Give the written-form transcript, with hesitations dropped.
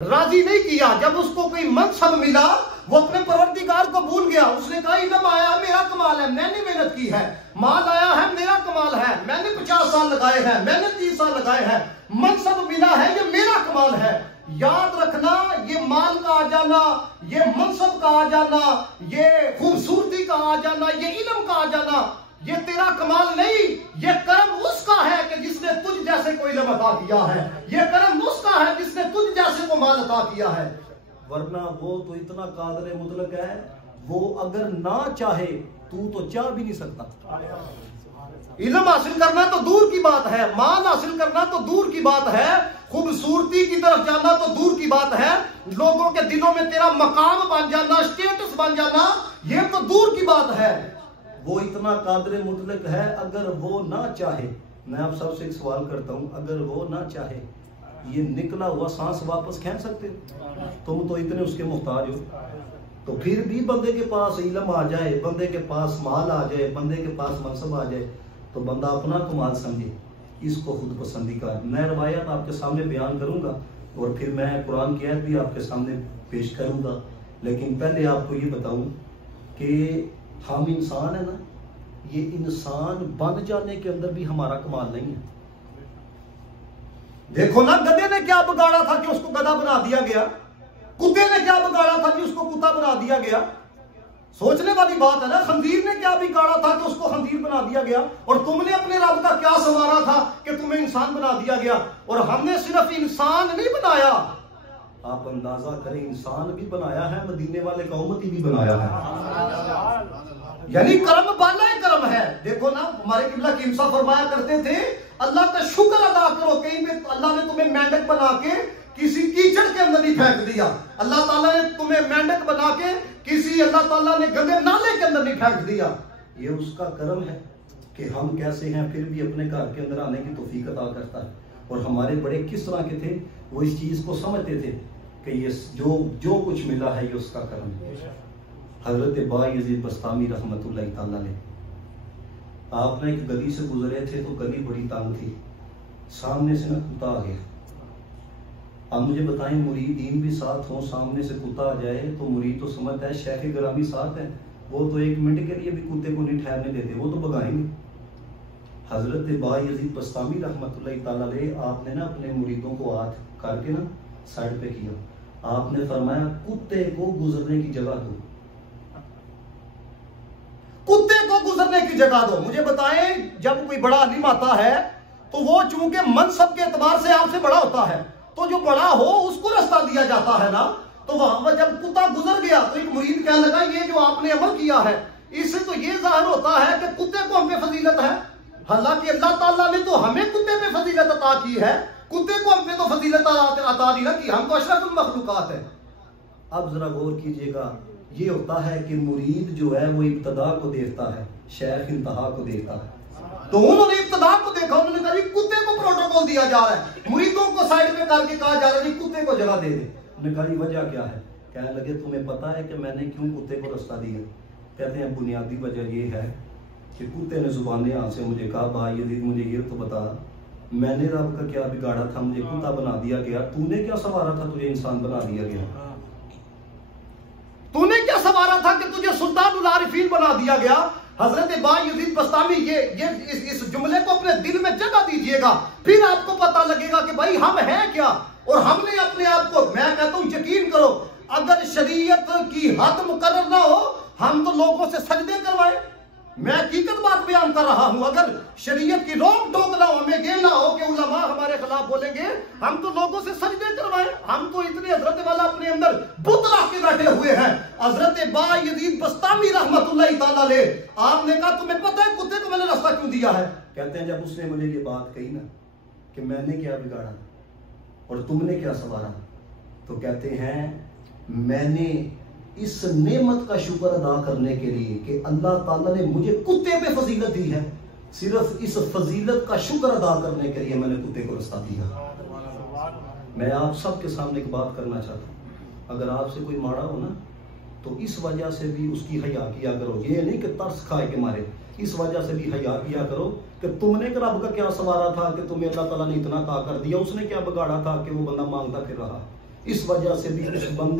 राजी नहीं किया। जब उसको कोई मनसब मिला वो अपने परवरदिगार को भूल गया। उसने कहा इल्म आया मेरा कमाल है, मैंने मेहनत की है, माल आया है मेरा कमाल है, मैंने 50 साल लगाए हैं, मैंने 30 साल लगाए हैं, मनसब मिला है ये मेरा कमाल है। याद रखना, ये माल का आ जाना, ये मनसब का आ जाना, ये खूबसूरती का आ जाना, ये इल्म का आ जाना, ये तेरा कमाल नहीं, ये कर्म उसका है कि जिसने तुझ जैसे को इल्म अता किया है। ये कर्म उसका है जिसने तुझ जैसे को माल अता किया है। वरना वो तो इतना कादर मुतलक है, वो अगर ना चाहे तू तो चाह भी नहीं सकता। इल्म हासिल करना तो दूर की बात है, माल हासिल करना तो दूर की बात है, खूबसूरती की तरफ जाना तो दूर की बात है, लोगों के दिलों में तेरा मकाम बन जाना, स्टेटस बन जाना, ये तो दूर की बात है। वो इतना कादर मुतलक है, अगर वो ना चाहे, मैं आप सबसे एक सवाल करता हूं, अगर वो ना चाहे ये निकला हुआ सांस वापस खींच सकते हो? तुम तो इतने उसके मुहताज हो। तो फिर भी बंदे के पास इल्म आ जाए, बंदे के पास माल आ जाए, बंदे के पास मनसब आ जाए, तो बंदा अपना कमाल समझे, इसको खुद पसंदी का। मैं रवायत आपके सामने बयान करूंगा और फिर मैं कुरान की आयत भी आपके सामने पेश करूंगा। लेकिन पहले आपको ये बताऊं कि हम इंसान है ना, ये इंसान बन जाने के अंदर भी हमारा कमाल नहीं है। देखो ना, गधे ने क्या बिगाड़ा था कि उसको गधा बना दिया गया, कुत्ते ने क्या बिगाड़ा था कि उसको कुत्ता बना दिया गया। सोचने वाली बात है ना, खंजीर ने क्या बिगाड़ा था कि उसको खंजीर बना दिया गया, और तुमने अपने रब का क्या संवारा था कि तुम्हें इंसान बना दिया गया। और हमने सिर्फ इंसान नहीं बनाया, आप अंदाजा करें, इंसान भी बनाया है, मदीने वाले का उम्मती भी बनाया है। यानी कर्म वाला ही कर्म है। देखो ना, हमारे किबला कीमसा फरमाया करते थे, अल्लाह का शुक्र अदा करो, कहीं पे अल्लाह ने तुम्हें मेंढक बना के किसी कीचड़ के अंदर नहीं फेंक दिया, अल्लाह ताला ने तुम्हें मेंढक बना के किसी अल्लाह ताला ने गंदे नाले के अंदर नहीं फेंक दिया। ये उसका कर्म है कि हम कैसे हैं, फिर भी अपने घर के अंदर आने की तौफीक अता करता है। और हमारे बड़े किस तरह के थे, वो इस चीज को समझते थे कि ये जो कुछ मिला है ये उसका कर्म है। हजरत बायजीद बस्तामी रहमतुल्लाह तआला अलैह, आपने एक गली से गुजरे थे तो गली बड़ी तंग थी, सामने से ना कुत्ता आ गया। अब मुझे बताएं, मुरीदीन भी साथ हो, सामने से कुत्ता आ जाए तो मुरीद तो समझता है शेख ग्रामी साथ है, वो तो 1 मिनट के लिए भी कुत्ते को नहीं ठहरने देते, वो तो भगाएंगे। हजरत बायजीद बस्तामी रहमतुल्लाह तआला अलैह, आपने ना अपने मुरीदों को हाथ करके ना साइड पे किया, आपने फरमाया कुत्ते को गुजरने की जगह दो, कुत्ते को गुजरने की जगह दो। मुझे बताएं, जब कोई बड़ा आलिम आता है तो वो चूंकि मनसब के एतबार से आपसे बड़ा होता है, तो जो बड़ा हो उसको रास्ता दिया जाता है ना। तो वहां पर जब कुत्ता गुजर गया तो एक मुरीद कहने लगा, ये जो आपने अमल किया है इससे तो ये जाहिर होता है कि कुत्ते को हम पे फजीलत है। हालांकि अल्लाह ताला ने तो हमें कुत्ते पे फजीलत अता की है, कुत्ते को हम पे तो फजीलत अता नहीं ना की, हम तो अशरफुल मखलूकात है। अब जरा गौर कीजिएगा, ये होता है कि मुरीद जो है वो इब्तदा को देखता है, शेख इंतहा को देखता है। तो उन्होंने इब्तदा को देखा, उन्होंने कहा कुत्ते को प्रोटोकॉल दिया जा रहा है, मुरीदों को साइड में करके कहा जा रहा है कुत्ते को जगह दे दे। उन्होंने कहा वजह क्या है? कहने लगे तुम्हें पता है कि मैंने क्यों कुत्ते को रास्ता दिया? कहते हैं बुनियादी वजह ये है कि कुत्ते ने जुबान यहाँ से मुझे कहा, भाई यदि मुझे ये तो बता, मैंने रब का क्या बिगाड़ा था, मुझे कुत्ता बना दिया गया, तूने क्या संवारा था, तुझे इंसान बना दिया गया? तूने क्या संवारा था कि तुझे सुल्तानुल आरिफीन बना दिया गया? हजरत बायजीद बस्तामी, इस जुमले को अपने दिल में जगह दीजिएगा, फिर आपको पता लगेगा कि भाई हम हैं क्या। और हमने अपने आप को, मैं कहता हूं यकीन करो, अगर शरीयत की हद मुकर्रर ना हो, हम तो लोगों से सजदे करवाए। मैं हकीकत बात बयान कर रहा हूं, अगर शरीयत की रोक टोक ना हो, हमें ये ना हो कि उलमा हमारे खिलाफ बोलेंगे, हम तो लोगों से सजदे करवाए। हम तो इतने हजरत वाला अपने अंदर बुत रख के बैठे हुए हैं। हजरत बायजीद बस्तामी रहमतुल्लाह तआला अलैह, आपने कहा तुम्हें पता है कुत्ते को मैंने रास्ता क्यों दिया है? कहते हैं जब उसने मुझे ये बात कही ना कि मैंने क्या बिगाड़ा और तुमने क्या संवारा, तो कहते हैं मैंने इस नेमत का शुक्र अदा करने के लिए कि अल्लाह ताला ने मुझे कुत्ते पे फजीलत दी है, सिर्फ इस फजीलत का शुक्र अदा करने के लिए मैंने कुत्ते को रास्ता दिया। मैं आप सबके सामने एक बात करना चाहता हूँ, अगर आपसे कोई माड़ा हो ना तो इस वजह से भी उसकी हया किया करो। ये नहीं कि तरस खाए के मारे, इस वजह से भी हया किया करो कि तुमने रब का क्या सवारा था कि तुम्हें अल्लाह ताला ने इतना का कर दिया, उसने क्या बिगाड़ा था कि वो बंदा मांगता फिर रहा। इस वजह से भी उस बंदे